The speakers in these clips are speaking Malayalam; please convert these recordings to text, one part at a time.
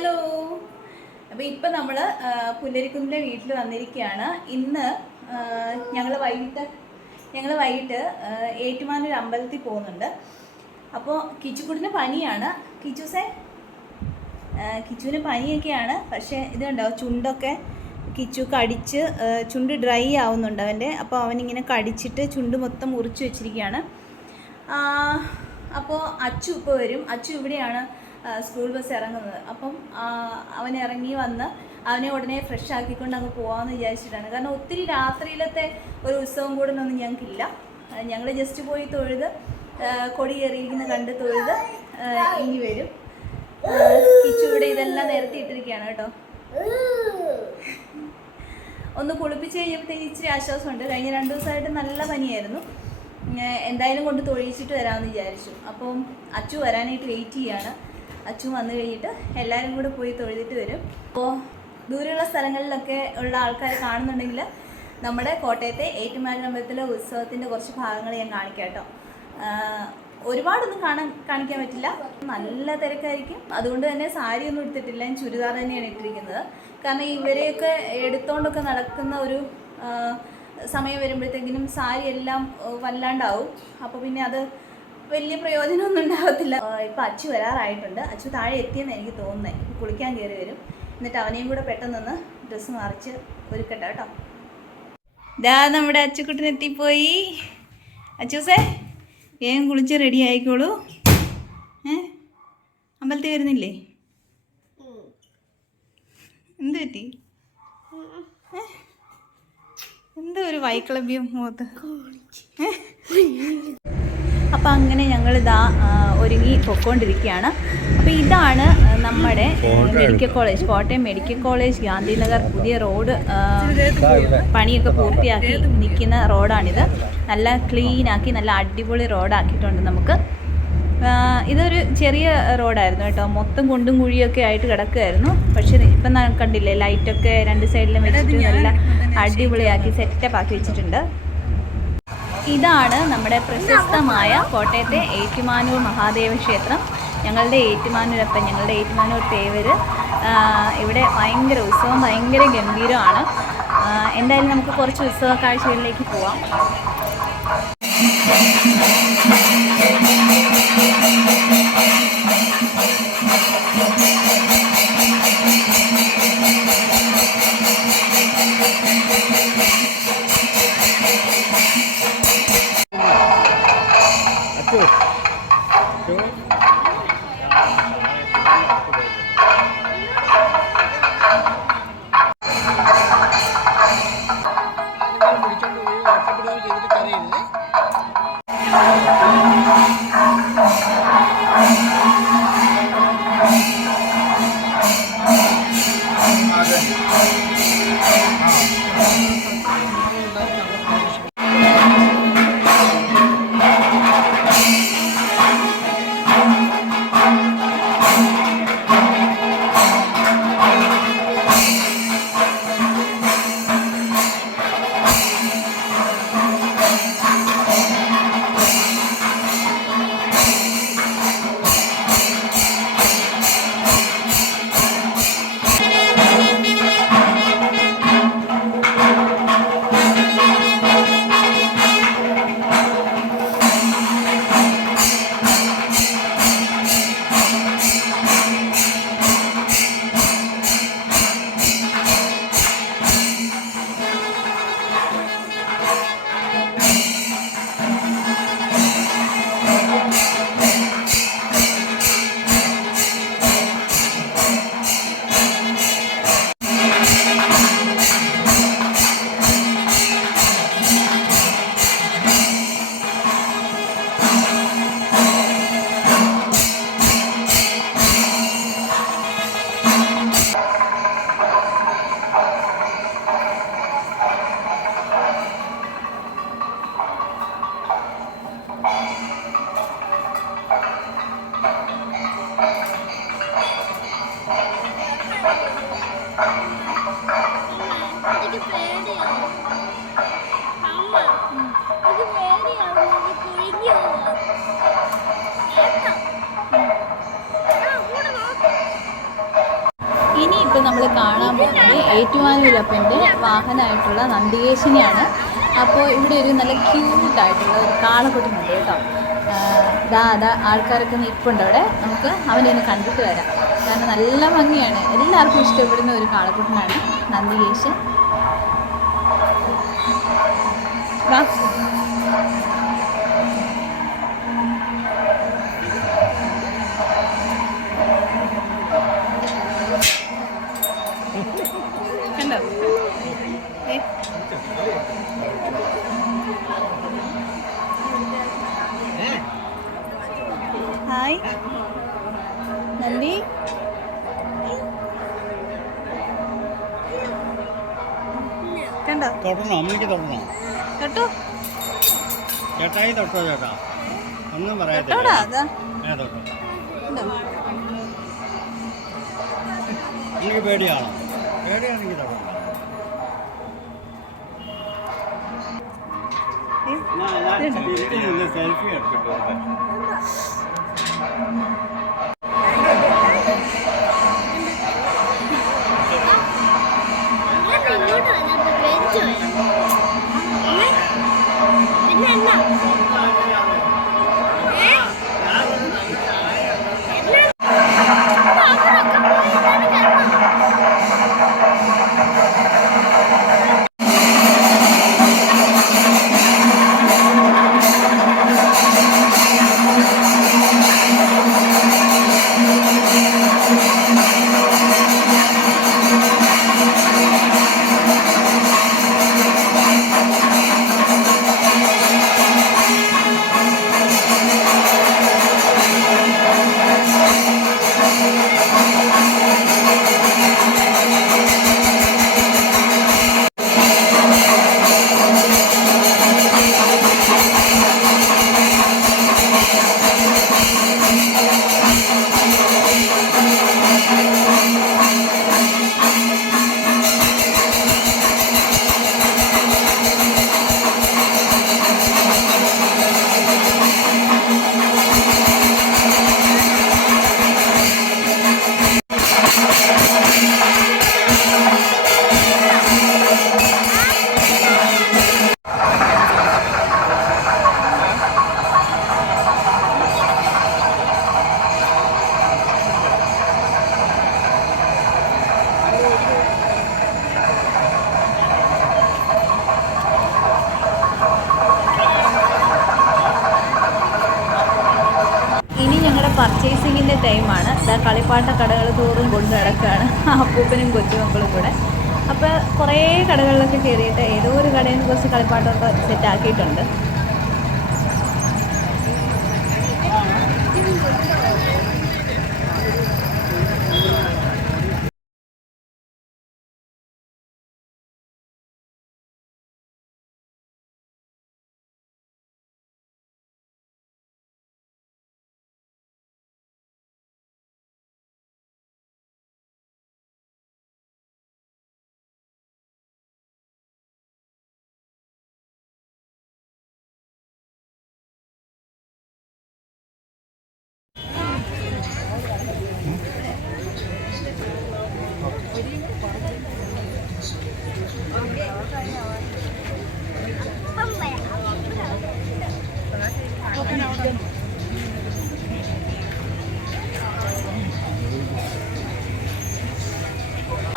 ഹലോ. അപ്പോൾ ഇപ്പം നമ്മൾ പുല്ലരിക്കുന്നിന്റെ വീട്ടിൽ വന്നിരിക്കുകയാണ് ഇന്ന് ഞങ്ങൾ വൈകിട്ട് ഞങ്ങൾ വൈകിട്ട് ഏറ്റുമാനൂർ അമ്പലത്തിൽ പോകുന്നുണ്ട്. അപ്പോൾ കിച്ചുക്കുടിന് പനിയാണ്. കിച്ചുസേ കിച്ചുവിന് പനിയൊക്കെയാണ്. പക്ഷേ ഇതുണ്ടോ ചുണ്ടൊക്കെ കിച്ചു കടിച്ച് ചുണ്ട് ഡ്രൈ ആവുന്നുണ്ട് അവന്റെ അപ്പോൾ അവനിങ്ങനെ കടിച്ചിട്ട് ചുണ്ട് മൊത്തം മുറിച്ച് വെച്ചിരിക്കുകയാണ് അപ്പോൾ അച്ചു ഇപ്പോൾ വരും. അച്ചു ഇവിടെയാണ്. സ്കൂൾ ബസ് ഇറങ്ങുന്നത്. അപ്പം അവൻ ഇറങ്ങി വന്ന് അവനെ ഉടനെ ഫ്രഷ് ആക്കിക്കൊണ്ട് അങ്ങ് പോകാമെന്ന് വിചാരിച്ചിട്ടാണ്. കാരണം ഒത്തിരി രാത്രിയിലത്തെ ഒരു ഉത്സവം കൂടലൊന്നും ഞങ്ങൾക്കില്ല. ഞങ്ങൾ ജസ്റ്റ് പോയി തൊഴുത് കൊടി കയറിയിരിക്കുന്ന കണ്ട് തൊഴുത് ഇനി വരും. കിച്ചുവിടെ ഇതെല്ലാം നേരത്തെ ഇട്ടിരിക്കുകയാണ് കേട്ടോ. ഒന്ന് കുളിപ്പിച്ച് കഴിഞ്ഞപ്പോഴത്തേക്ക് ഇച്ചിരി ആശ്വാസമുണ്ട്. കഴിഞ്ഞ രണ്ട് ദിവസമായിട്ട് നല്ല പനിയായിരുന്നു. എന്തായാലും കൊണ്ട് തൊഴിച്ചിട്ട് വരാമെന്ന് വിചാരിച്ചു. അപ്പം അച്ചു വരാനായിട്ട് വെയിറ്റ് ചെയ്യാണ്. അച്ചു വന്നു കഴിഞ്ഞിട്ട് എല്ലാവരും കൂടെ പോയി തൊഴുതിട്ട് വരും. അപ്പോൾ ദൂരെയുള്ള സ്ഥലങ്ങളിലൊക്കെ ഉള്ള ആൾക്കാർ കാണുന്നുണ്ടെങ്കിൽ നമ്മുടെ കോട്ടയത്തെ ഏറ്റുമാനമ്പലത്തിലെ ഉത്സവത്തിന്റെ കുറച്ച് ഭാഗങ്ങൾ ഞാൻ കാണിക്കാം കേട്ടോ. ഒരുപാടൊന്നും കാണാൻ കാണിക്കാൻ പറ്റില്ല. നല്ല തിരക്കായിരിക്കും. അതുകൊണ്ട് തന്നെ സാരി ഒന്നും എടുത്തിട്ടില്ല. ഞാൻ ചുരിദാർ തന്നെയാണ് ഇട്ടിരിക്കുന്നത്. കാരണം ഇവരെയൊക്കെ എടുത്തോണ്ടൊക്കെ നടക്കുന്ന ഒരു സമയം വരുമ്പോഴത്തേക്കിനും സാരി എല്ലാം വല്ലാണ്ടാവും. അപ്പോൾ പിന്നെ അത് വലിയ പ്രയോജനമൊന്നും ഉണ്ടാകത്തില്ല ഇപ്പം അച്ചു വരാറായിട്ടുണ്ട്. അച്ചു താഴെ എത്തിയെന്ന് എനിക്ക് തോന്നുന്നത് ഇപ്പം കുളിക്കാൻ കയറി വരും. എന്നിട്ട് അവനെയും കൂടെ പെട്ടെന്നൊന്ന് ഡ്രസ്സ് മറിച്ച് ഒരുക്കട്ടെ കേട്ടോ. ദാ നമ്മുടെ അച്ചുക്കുട്ടിനെത്തിപ്പോയി അച്ചൂസേ വേഗം കുളിച്ച് റെഡി ആയിക്കോളൂ. ഏ? അമ്പലത്തിൽ വരുന്നില്ലേ? എന്ത് പറ്റി? എന്തോ ഒരു വൈക്ലബ്യം മുഖത്ത്. ഏ? അപ്പം അങ്ങനെ ഞങ്ങൾ ഇതാ ഒരുങ്ങി പൊക്കോണ്ടിരിക്കുകയാണ് അപ്പോൾ ഇതാണ് നമ്മുടെ medical college Kottayam medical college Gandhinagar പുതിയ റോഡ് പണിയൊക്കെ പൂർത്തിയാക്കി നിൽക്കുന്ന റോഡാണിത്. നല്ല ക്ലീനാക്കി നല്ല അടിപൊളി റോഡാക്കിയിട്ടുണ്ട് നമുക്ക്. ഇതൊരു ചെറിയ റോഡായിരുന്നു കേട്ടോ. മൊത്തം കുണ്ടും കുഴിയൊക്കെ ആയിട്ട് കിടക്കുമായിരുന്നു പക്ഷേ ഇപ്പം കണ്ടില്ലേ ലൈറ്റൊക്കെ രണ്ട് സൈഡിലും വെച്ചിട്ട് നല്ല അടിപൊളിയാക്കി സെറ്റപ്പ് ആക്കി വെച്ചിട്ടുണ്ട്. ഇതാണ് നമ്മുടെ പ്രശസ്തമായ കോട്ടയത്തെ ഏറ്റുമാനൂർ മഹാദേവ ക്ഷേത്രം. ഞങ്ങളുടെ ഏറ്റുമാനൂരപ്പൻ ഞങ്ങളുടെ ഏറ്റുമാനൂർ തേവര് ഇവിടെ ഭയങ്കര ഉത്സവം ഭയങ്കര ഗംഭീരമാണ്. എന്തായാലും നമുക്ക് കുറച്ച് ഉത്സവ കാഴ്ചകളിലേക്ക് പോവാം. അച്ചു കാണാൻ പോകുന്നത് ഏറ്റുമാനൂരപ്പന്റെ വാഹനമായിട്ടുള്ള നന്ദികേശിനെയാണ്. അപ്പോൾ ഇവിടെ ഒരു നല്ല ക്യൂട്ടായിട്ടുള്ള ഒരു കാളക്കുട്ടിനുണ്ട് കേട്ടോ. ദാ ദാ ആൾക്കാരൊക്കെ നിൽപ്പുണ്ട് അവിടെ. നമുക്ക് അവനെ ഒന്ന് കണ്ടിട്ട് വരാം. കാരണം നല്ല ഭംഗിയാണ്. എല്ലാവർക്കും ഇഷ്ടപ്പെടുന്ന ഒരു കാളക്കുട്ടനാണ് നന്ദികേശൻ. കണ്ടോ ഹായ്. നന്ദി. കണ്ടോ? തൊടണോ അമ്മയ്ക്ക് തൊടണോ കേട്ടോ? ചേട്ടായി തൊട്ടോ ചേട്ടാ. ഒന്നും ഞാൻ തൊട്ടോ. എനിക്ക് പേടിയാണോ? പേടിയാണെങ്കിൽ തൊടണം ഏ, ഞാൻ ഞാൻ വീട്ടിൽ നിന്ന് ടൈമാണ് ഇതാ കളിപ്പാട്ട കടകൾ തോറും കൊണ്ട് നടക്കുകയാണ് അപ്പൂപ്പനും കൊച്ചുമക്കളും കൂടെ. അപ്പോൾ കുറേ കടകളിലൊക്കെ കയറിയിട്ട് ഏതോ ഒരു കടയിൽ നിന്ന് കുറച്ച് കളിപ്പാട്ടമൊക്കെ സെറ്റ്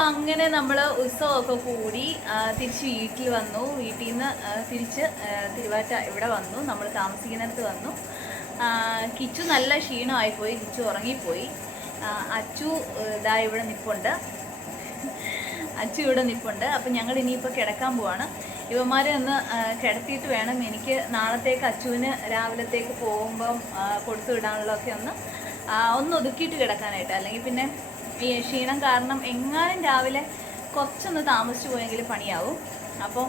അങ്ങനെ നമ്മൾ ഉത്സവമൊക്കെ കൂടി തിരിച്ച് വീട്ടിൽ വന്നു. വീട്ടിൽ നിന്ന് തിരിച്ച് തിരുവാറ്റ ഇവിടെ വന്നു. നമ്മൾ താമസിക്കുന്നിടത്ത് വന്നു. കിച്ചു നല്ല ക്ഷീണമായിപ്പോയി കിച്ചു ഉറങ്ങിപ്പോയി. അച്ചു ഇതാ ഇവിടെ നിൽപ്പുണ്ട് അച്ചു ഇവിടെ നിൽപ്പുണ്ട് അപ്പം ഞങ്ങൾ ഇനിയിപ്പോൾ കിടക്കാൻ പോവാണ്. ഇവന്മാരെ ഒന്ന് കിടത്തിയിട്ട് വേണം എനിക്ക് നാളത്തേക്ക് അച്ചുവിന് രാവിലത്തേക്ക് പോകുമ്പം കൊടുത്തു വിടാനുള്ളതൊക്കെ ഒന്ന് ഒന്ന് ഒതുക്കിയിട്ട് കിടക്കാനായിട്ട്. അല്ലെങ്കിൽ പിന്നെ ഈ ക്ഷീണം കാരണം എങ്ങാനും രാവിലെ കുറച്ചൊന്ന് താമസിച്ചു പോയെങ്കിൽ പണിയാവും. അപ്പോൾ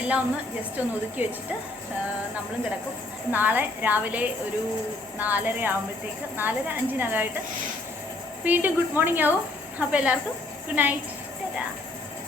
എല്ലാം ഒന്ന് ജസ്റ്റ് ഒന്ന് ഒതുക്കി വെച്ചിട്ട് നമ്മളും കിടക്കും. നാളെ രാവിലെ ഒരു നാലര ആകുമ്പോഴത്തേക്ക് നാലര അഞ്ചിനകമായിട്ട് വീണ്ടും ഗുഡ് മോർണിംഗ് ആവും. അപ്പോൾ എല്ലാവർക്കും ഗുഡ് നൈറ്റ് ടാറ്റാ